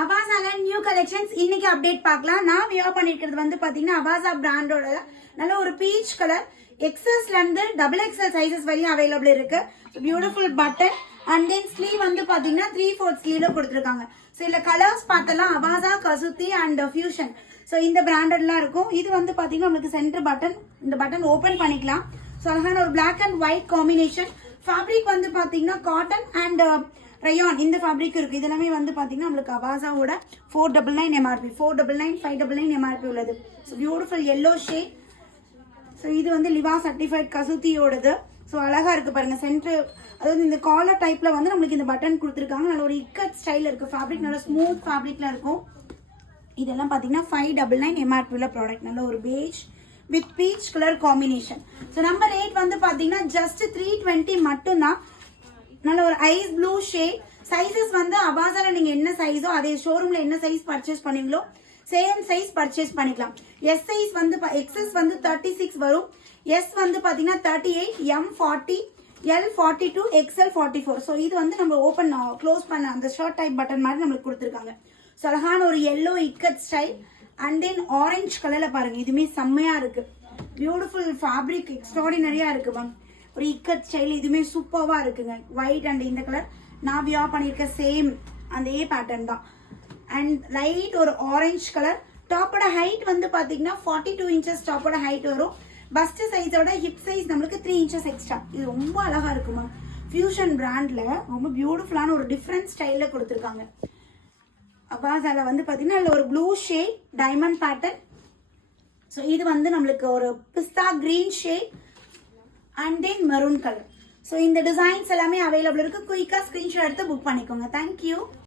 அவாசால new collections இன்னைக்கு update பார்க்கலாம். நான் வியர் பண்ணிருக்கிறது வந்து பாத்தீங்கன்னா அவாசா பிராண்டோட நல்ல ஒரு பீச் கலர் எக்ஸஸ்ல இருந்து டபுள் எக்ஸல் சைசஸ் வரையும் அவைலபிள் இருக்கு. Beautiful button and then sleeve வந்து பாத்தீங்கன்னா 3/4 ஸ்லீவ்ல கொடுத்துருக்காங்க. ஸோ இதுல கலர்ஸ் பார்த்தலாம் Avaasa, Kasuti and fusion. So இந்த பிராண்டட்லாம் இருக்கும். இது வந்து பாத்தீங்கன்னா உங்களுக்கு சென்டர் பட்டன், இந்த பட்டன் ஓபன் பண்ணிக்கலாம். ஸோ அழகான ஒரு black and white combination. Fabric வந்து பாத்தீங்கன்னா காட்டன் அண்ட் ரயான் இந்த ஃபேப்ரிக் இருக்கு. இதெல்லாமே வந்து பாத்தீங்கன்னா நம்மளுக்கு அவாசாவோட 499 MRP, 499, 599 MRP உள்ளது. So beautiful yellow shade. So இது வந்து லிவா சர்டிஃபைட் கசூத்தியோடது. ஸோ அழகா இருக்கு பாருங்க. சென்டர் அதாவது இந்த காலர் டைப்ல வந்து நம்மளுக்கு இந்த பட்டன் கொடுத்துருக்காங்க. நல்ல ஒரு இக்கட் ஸ்டைல் இருக்கு. ஃபேப்ரிக் நல்ல ஸ்மூத் ஃபேப்ரிக்ல இருக்கும். இதெல்லாம் பாத்தீங்கன்னா 599 MRP உள்ள ப்ராடக்ட். நல்ல ஒரு page with peach colour combination. So நம்ம ரேட் வந்து பாத்தீங்கன்னா ஜஸ்ட் 320 மட்டும்தான். நல்ல ஒரு ஐஸ் ப்ளூ ஷேட். சைஸஸ் வந்து அவாசால நீங்க என்ன சைஸோ அதே ஷோரூம்ல என்ன சைஸ் பர்ச்சேஸ் பண்ணீங்களோ சேம் சைஸ் பர்ச்சேஸ் பண்ணிக்கலாம். எஸ் சைஸ் வந்து எக்ஸஸ் வந்து 36 வரும். எஸ் வந்து பாத்தீங்கன்னா 38, M 40, L 42, XL 44. ஸோ இது வந்து நம்ம ஓப்பன் க்ளோஸ் பண்ண அந்த ஷர்ட் டைப் பட்டன் மாதிரி நம்மளுக்கு கொடுத்துருக்காங்க. ஸோ அழகான ஒரு yellow ikat style and then orange கலர்ல பாருங்க. இதுவுமே செம்மையா இருக்கு. பியூட்டிஃபுல் ஃபேப்ரிக் எக்ஸ்ட்ராடினரியா இருக்கு மேம். ஒரு இக்கட் ஸ்டைல் இதுவுமே சூப்பர்வா இருக்குங்க. ஒயிட் அண்ட் இந்த கலர் நான் வியர் பண்ணிருக்க சேம் அந்த பேட்டர்ன் தான். அண்ட் லைட் ஒரு ஆரஞ்சு கலர். டாப்போட ஹைட் வந்து பாத்தீங்கன்னா 42 இன்ச்சஸ் டாப்போட ஹைட் வரும். பஸ்ட் சைஸோட ஹிப் சைஸ் நம்மளுக்கு 3 இன்ச்சஸ் எக்ஸ்ட்ரா. இது ரொம்ப அழகா இருக்கு மேம். ஃபியூஷன் பிராண்ட்ல ரொம்ப பியூட்டிஃபுல்லான ஒரு டிஃப்ரெண்ட் ஸ்டைல்ல கொடுத்துருக்காங்க. அவாசால வந்து பாத்தீங்கன்னா அதுல ஒரு blue shade diamond pattern. So இது வந்து நம்மளுக்கு ஒரு pista green shade and then maroon colour. So இந்த டிசைன்ஸ் எல்லாமே அவைலபிள் இருக்கு. குயிக்கா ஸ்கிரீன்ஷாட் எடுத்து புக் பண்ணிக்கோங்க. தேங்க்யூ.